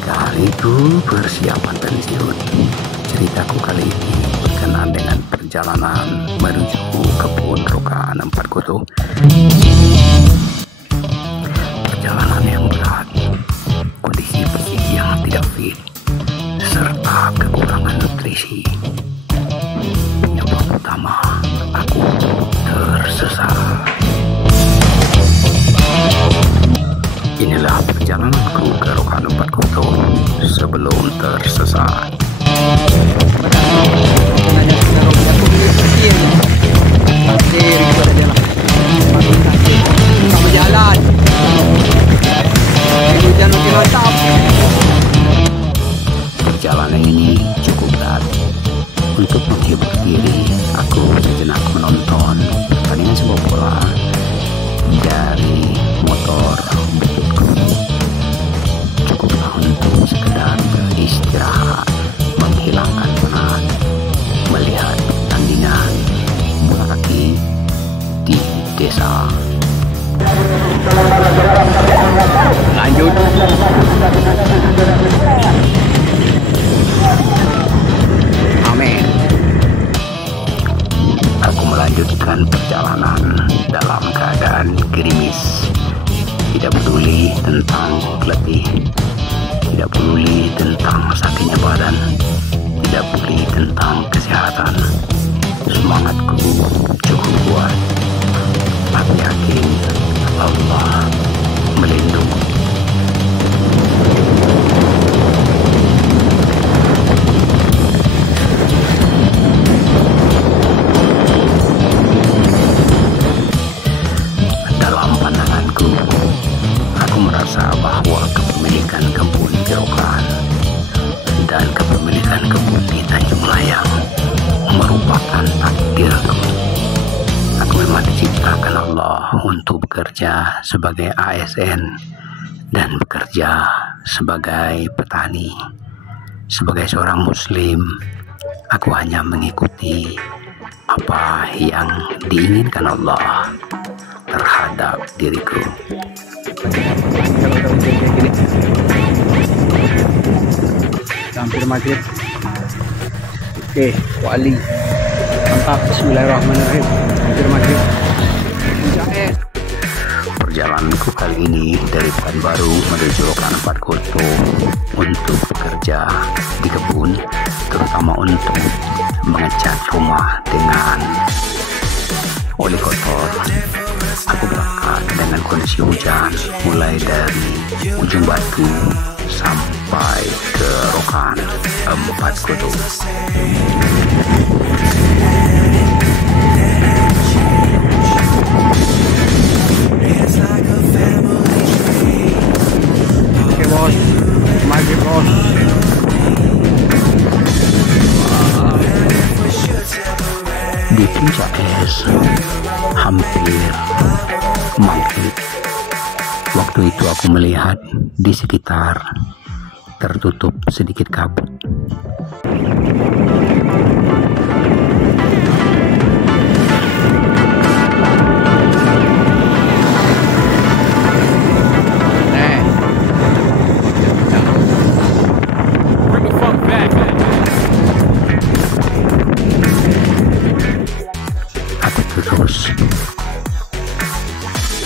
Sekaliku persiapan pensiun, ceritaku kali ini berkenaan dengan perjalanan menuju kebun rokan Empat Kutu. Perjalanan yang berat, kondisi fisik yang tidak fit, serta kekurangan nutrisi. Penyebab utama, aku tersesat. Inilah perjalananku ke rokan Empat Kutu sebelum tersesat. Perjalanan ini cukup berat. Untuk menghibur diri, aku sejenak menonton pertandingan sepak bola dari motor bukitku. Cukuplah untuk sekedar beristirahat, menghilangkan penat, melihat pertandingan bola kaki di desa. Lanjut. Amin. Aku melanjutkan perjalanan dalam keadaan gerimis, tidak peduli tentang letih, tidak peduli tentang sakitnya badan, tidak peduli tentang kesehatan. Semangatku cukup kuat. Aku yakin Allah melindungi. Dalam pandanganku, aku merasa bahwa kepemilikan kebun di Rokan dan kepemilikan kebun di Tanjung Layang merupakan takdirku. Aku memang diciptakan Allah untuk bekerja sebagai ASN dan bekerja sebagai petani. Sebagai seorang muslim, aku hanya mengikuti apa yang diinginkan Allah terhadap diriku. Hampir maghrib. Oke, wali. Mantap, bismillahirrahmanirrahim. Hampir maghrib. Perjalananku kali ini dari Pekanbaru menuju rokan Empat Kutu untuk bekerja di kebun, terutama untuk mengecat rumah dengan oli kotor. Aku berangkat dengan kondisi hujan, mulai dari ujung batu sampai ke rokan Empat Kutu. Oke bos, maghrib bos. Di puncak es, hampir maghrib. Waktu itu aku melihat di sekitar tertutup sedikit kabut. Terus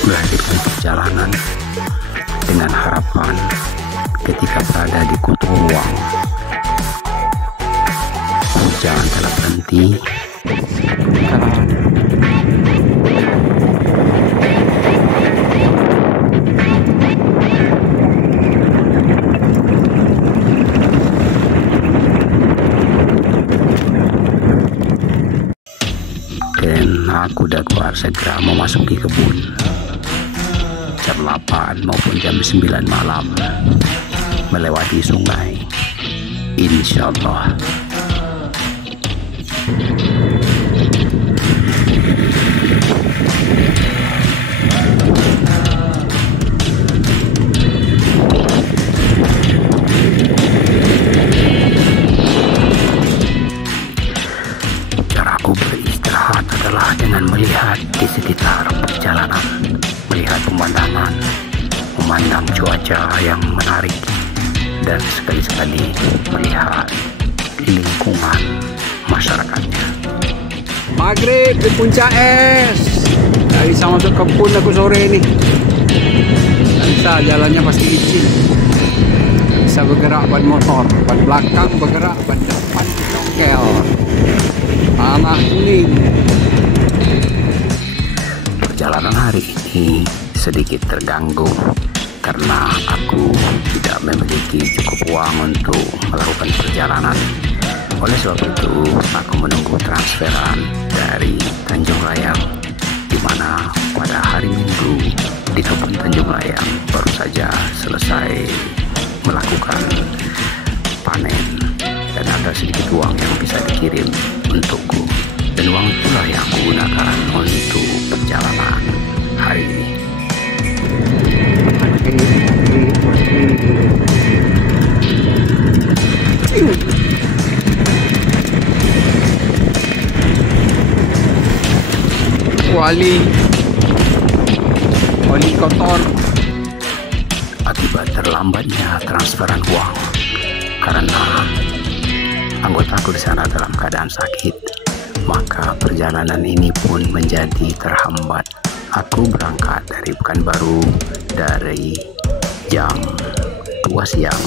melanjutkan perjalanan dengan harapan ketika berada di Kutu Ruang, hujan telah berhenti. Dan aku dan keluar segera memasuki kebun jam 8 maupun jam 9 malam, melewati sungai, insyaallah. Caraku beristirahat adalah dengan melihat di sekitar perjalanan, melihat pemandangan, memandang cuaca yang menarik, dan sekali-sekali melihat lingkungan masyarakatnya. Maghrib di puncak es. Dari sama masuk kebun aku sore ini. Tak bisa, jalannya pasti licin. Bisa bergerak ban motor, ban belakang bergerak, ban depan congkel. Tanah kuning. Perjalanan hari ini sedikit terganggu karena aku tidak memiliki cukup uang untuk melakukan perjalanan. Oleh sebab itu, aku menunggu transferan dari Tanjung Layang, di mana pada hari Minggu di kebun Tanjung Layang baru saja selesai melakukan panen dan ada sedikit uang yang bisa dikirim untukku, dan uang itulah yang aku gunakan untuk perjalanan hari ini. Wali kotor. Akibat terlambatnya transferan uang karena anggotaku di sana dalam keadaan sakit, maka perjalanan ini pun menjadi terhambat. Aku berangkat dari Pekanbaru dari jam 2 siang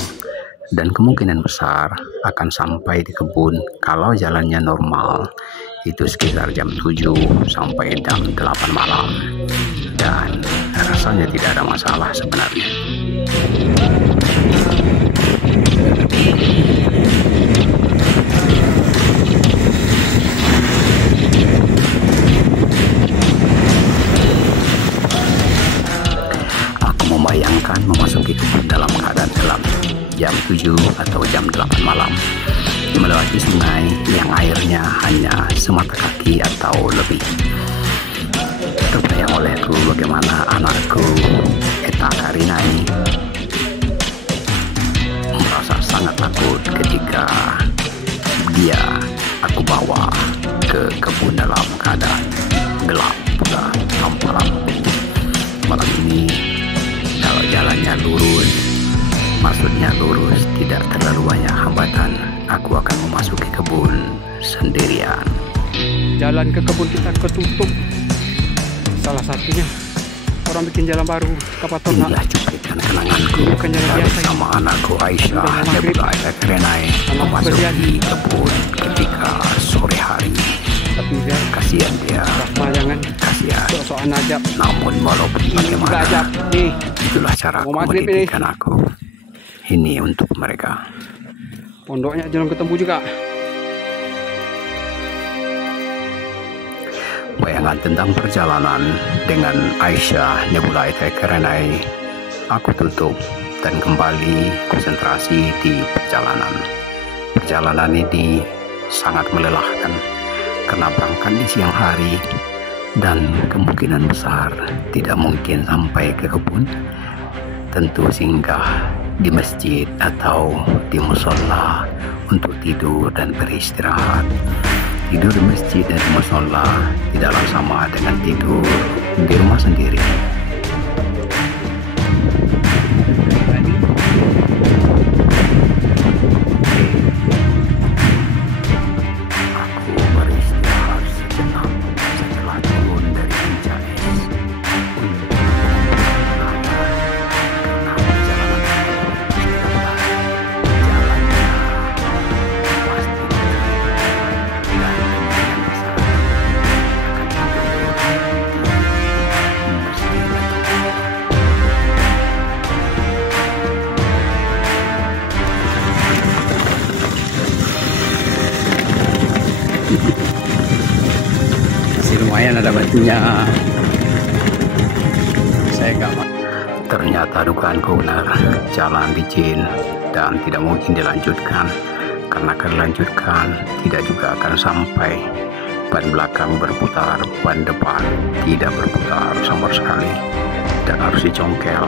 dan kemungkinan besar akan sampai di kebun kalau jalannya normal itu sekitar jam 7 sampai jam 8 malam, dan rasanya tidak ada masalah sebenarnya. Aku membayangkan memasuki kebun dalam keadaan gelap jam 7 atau jam 8 malam, melewati sungai yang airnya hanya semata kaki atau lebih. Terbayang olehku bagaimana anakku Eta Karinai merasa sangat takut ketika aku bawa ke kebun dalam keadaan gelap dan tanpa lampu. Malam ini kalau jalannya lurus, maksudnya lurus, tidak terlalu banyak hambatan, aku akan memasuki kebun sendirian. Jalan ke kebun kita ketutup. Salah satunya orang bikin jalan baru, Kapator. Inilah cuplikan kenanganku bersama anakku Aisyah Nebula Karenai memasuki kebun ketika sore hari. Tapi dia Kasihan dia, jangan kasihan. sok-sokan ajab. Namun walaupun bagaimana, Ajab nih. itulah cara aku mendidikan aku. Ini untuk mereka. Pondoknya belum ketemu juga. Bayangan tentang perjalanan dengan Aisyah Nebula Karenai aku tutup dan kembali konsentrasi di perjalanan. Perjalanan ini sangat melelahkan karena berangkat di siang hari dan kemungkinan besar tidak mungkin sampai ke kebun. Tentu singgah di masjid atau di musola untuk tidur dan beristirahat. Tidur di masjid dan di musola tidaklah sama dengan tidur di rumah sendiri. Aku beristirahat sejenak setelah turun dari puncak es. Lumayan ada batunya. Saya nggak. Ternyata dugaanku benar, jalan licin dan tidak mungkin dilanjutkan. Karena akan dilanjutkan, tidak juga akan sampai. Ban belakang berputar, ban depan tidak berputar sama sekali, dan harus dicongkel,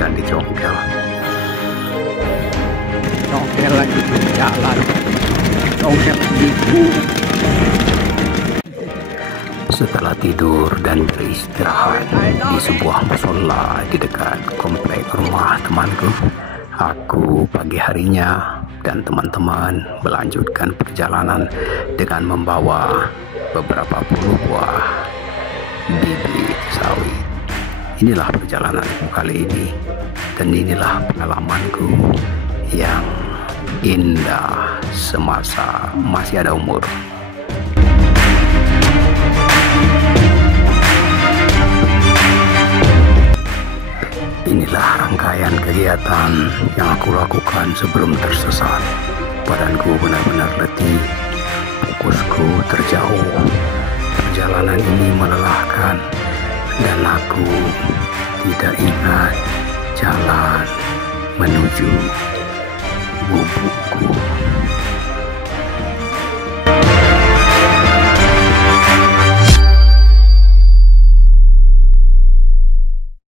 dan dicongkel. Congkel lagi jalan. Congkel gitu. Setelah tidur dan beristirahat di sebuah musola di dekat komplek rumah temanku, Aku pagi harinya dan teman-teman melanjutkan perjalanan dengan membawa beberapa puluh buah bibit sawit. Inilah perjalananku kali ini, dan inilah pengalamanku yang indah semasa masih ada umur. Inilah rangkaian kegiatan yang aku lakukan sebelum tersesat. Badanku benar-benar letih, fokusku terjauh. Perjalanan ini melelahkan, dan aku tidak ingat jalan menuju gubukku.